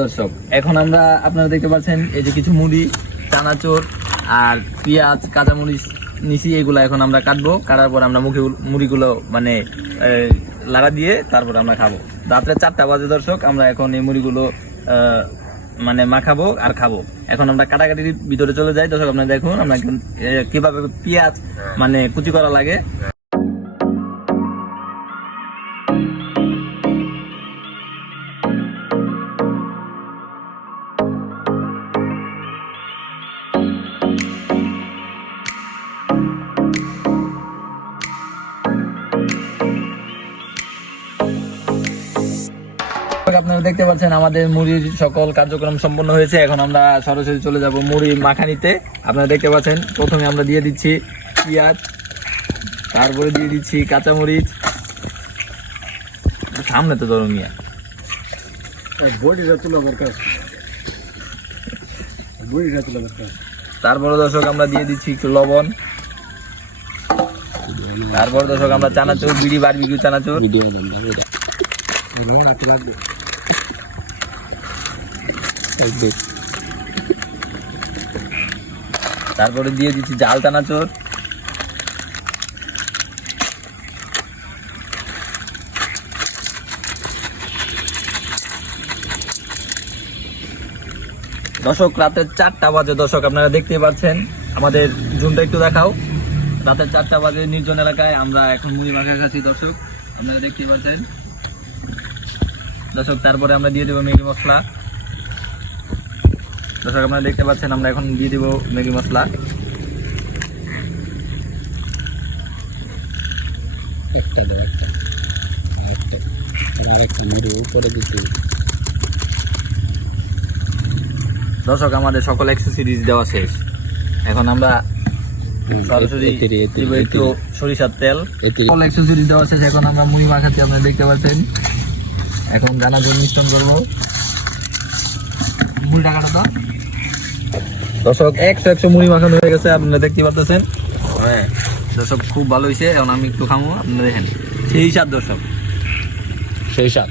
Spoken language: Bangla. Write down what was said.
দর্শক, এখন আমরা আপনারা দেখতে পাচ্ছেন এই যে কিছু মুড়ি, চানাচুর আর পেঁয়াজ, কাঁচামরিচ নিছি, এগুলো এখন আমরা কাটবো। কাটার পর আমরা মুড়িগুলো মানে লাড়া দিয়ে তারপর আমরা খাবো। রাত্রে 4টা বাজে দর্শক, আমরা এখন এই মুড়িগুলো মানে মাখাবো আর খাবো। এখন আমরা কাটাকাটির ভিতরে চলে যাই। দর্শক আপনারা দেখুন আমরা কিভাবে পেঁয়াজ মানে কুচি করা লাগে। আপনারা দেখতে পাচ্ছেন আমাদের মুড়ির সকল কার্যক্রম সম্পন্ন হয়েছে। এখন আমরা সরাসরি চলে যাব মুড়ি মাখানিতে। আপনারা দেখতে পাচ্ছেন প্রথমে আমরা দিয়ে দিচ্ছি পেঁয়াজ, তারপরে দিয়ে দিচ্ছি কাঁচামরিচ। সামনে তো ধরো মিয়া, তারপরে দর্শক আমরা দিয়ে দিচ্ছি একটু লবণ। তারপর দর্শক আমরা চানাচুর, বিড়ি বারবিকিউ চানাচুর। তারপরে দিয়ে দিচ্ছি জাল চানাচুর। দর্শক রাতের 4টা বাজে। দর্শক আপনারা দেখতে পাচ্ছেন, আমাদের জুমটা একটু দেখাও। রাতের 4টা বাজে নির্জন এলাকায় আমরা এখন মুড়ি মাখা খাচ্ছি। দর্শক আপনারা দেখতে পাচ্ছেন। দর্শক তারপরে আমরা দিয়ে দেবো ম্যাগি মশলা। দর্শক আপনারা দেখতে পাচ্ছেন আমরা এখন দিয়ে দেবো ম্যাগি মশলা। দর্শক আমাদের সকল অ্যাক্সেসরিজ দেওয়া শেষ। এখন আমরা সরাসরি একটু সরিষার তেল। সকল অ্যাক্সেসরিজ দেওয়া শেষ। এখন আমরা মুড়ি মাখাচ্ছি, আপনারা দেখতে পাচ্ছেন। এখন দানাদার মিশ্রণ করবো। মুড়িটা কাটা দাও দর্শক। 100 মুড়ি মাখানো হয়ে গেছে, আপনারা দেখতে পাচ্ছেন। হ্যাঁ দর্শক খুব ভালো হয়েছে। এখন আমি একটু খামো, আপনারা দেখেন। সেই স্বাদ দর্শক, সেই স্বাদ।